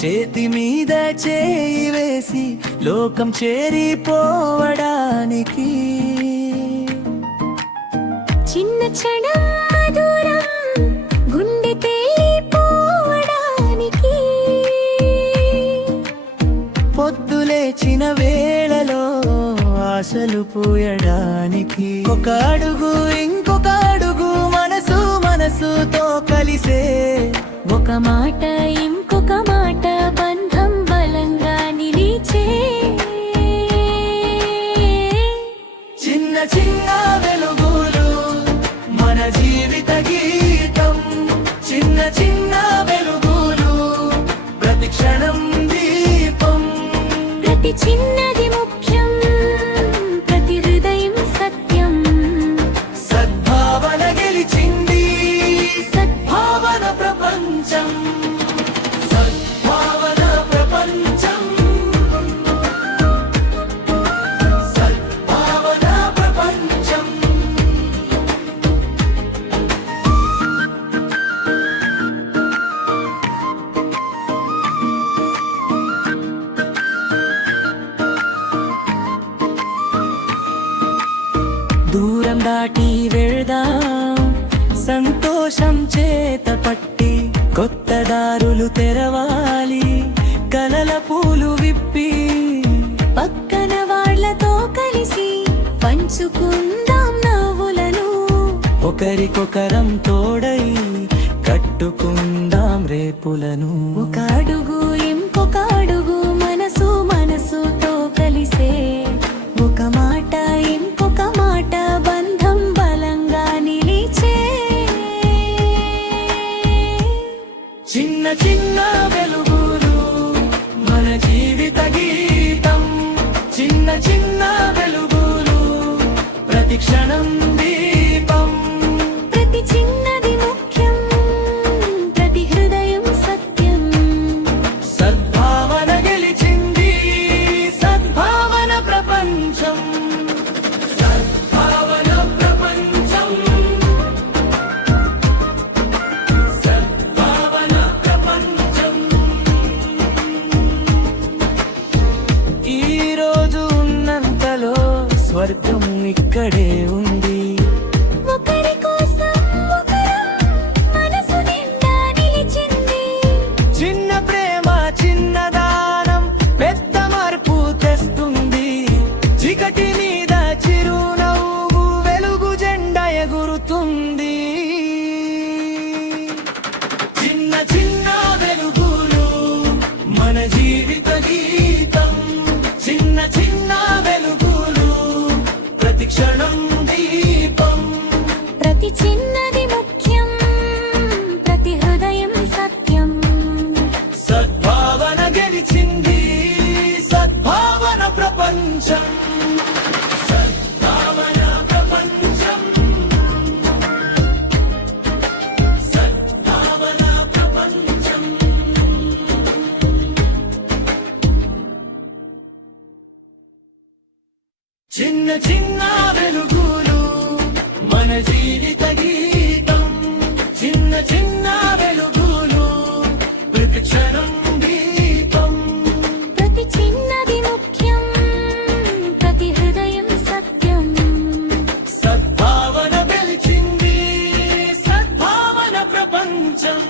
చేతి మీద చేయి వేసి లోకం చేరిపోవడానికి చిన్న క్షణం మధురం గుండె తేలిపోవడానికి పొద్దు లేచిన వేళలో ఆశలు పూయడానికి ఒక అడుగు ఇంకొక అడుగు మనసుతో కలిసే ఒక మాట ఇంకొక మాట బంధం బలంగా నిలిచే చిన్న చిన్న వెలుగులు మన జీవిత గీతం చిన్న చిన్న వెలుగులు ప్రతి క్షణం దీపం ప్రతి చిన్నది ముఖ్యం ప్రతి హృదయం సత్యం సద్భావన గెలిచింది సద్భావన ప్రపంచం సద్భావన ప్రపంచం సద్భావన ప్రపంచం దూరం దాటి వెళ్దాం సంతోషం చేత పట్టి కొత్త దారులు తెరవాలి కలల పూలు విప్పి పక్కన వాళ్ళతో కలిసి పంచుకుందాం నవ్వులను ఒకరికొకరం తోడై కట్టుకుందాం రేపులను ఒక అడుగు ఇంకొక అడుగు మనసుతో కలిసే ఒక మాట ఇంకొక మాట బంధం బలంగా నిలిచే చిన్న చిన్న వెలుగులు మన జీవిత గీతం చిన్న చిన్న వెలుగులు ప్రతి క్షణం దీపం ప్రతి చిన్నది ముఖ్యం ప్రతి హృదయం సత్యం సద్భావన గెలిచింది సద్భావన ప్రపంచం సద్భావన ప్రపంచం సద్భావన ప్రపంచం ఈ రోజు ఉన్నంతలో స్వర్గం ఇక్కడే ఉంది ఒకరి కోసం ఒకరం మనసు నిండా నిలిచింది చిన్న ప్రేమ చిన్న దానం పెద్ద మార్పు తెస్తుంది చీకటి మీద చిరునవ్వు వెలుగు జెండా ఎగురుతుంది చిన్న చిన్న వెలుగులు మన జీవిత గీతం చిన్న చిన్న వెలుగులు ప్రతి క్షణం దీపం ప్రతి చిన్నది ముఖ్యం ప్రతి హృదయం సత్యం సద్భావన గెలిచింది సద్భావన ప్రపంచం సద్భావన ప్రపంచం సద్భావన ప్రపంచం చిన్న చిన్న వెలుగులు మన జీవిత గీతం చిన్న చిన్న వెలుగులు ప్రతి క్షణం దీపం ప్రతి చిన్నది ముఖ్యం ప్రతి హృదయం సత్యం సద్భావన గెలిచింది సద్భావన ప్రపంచం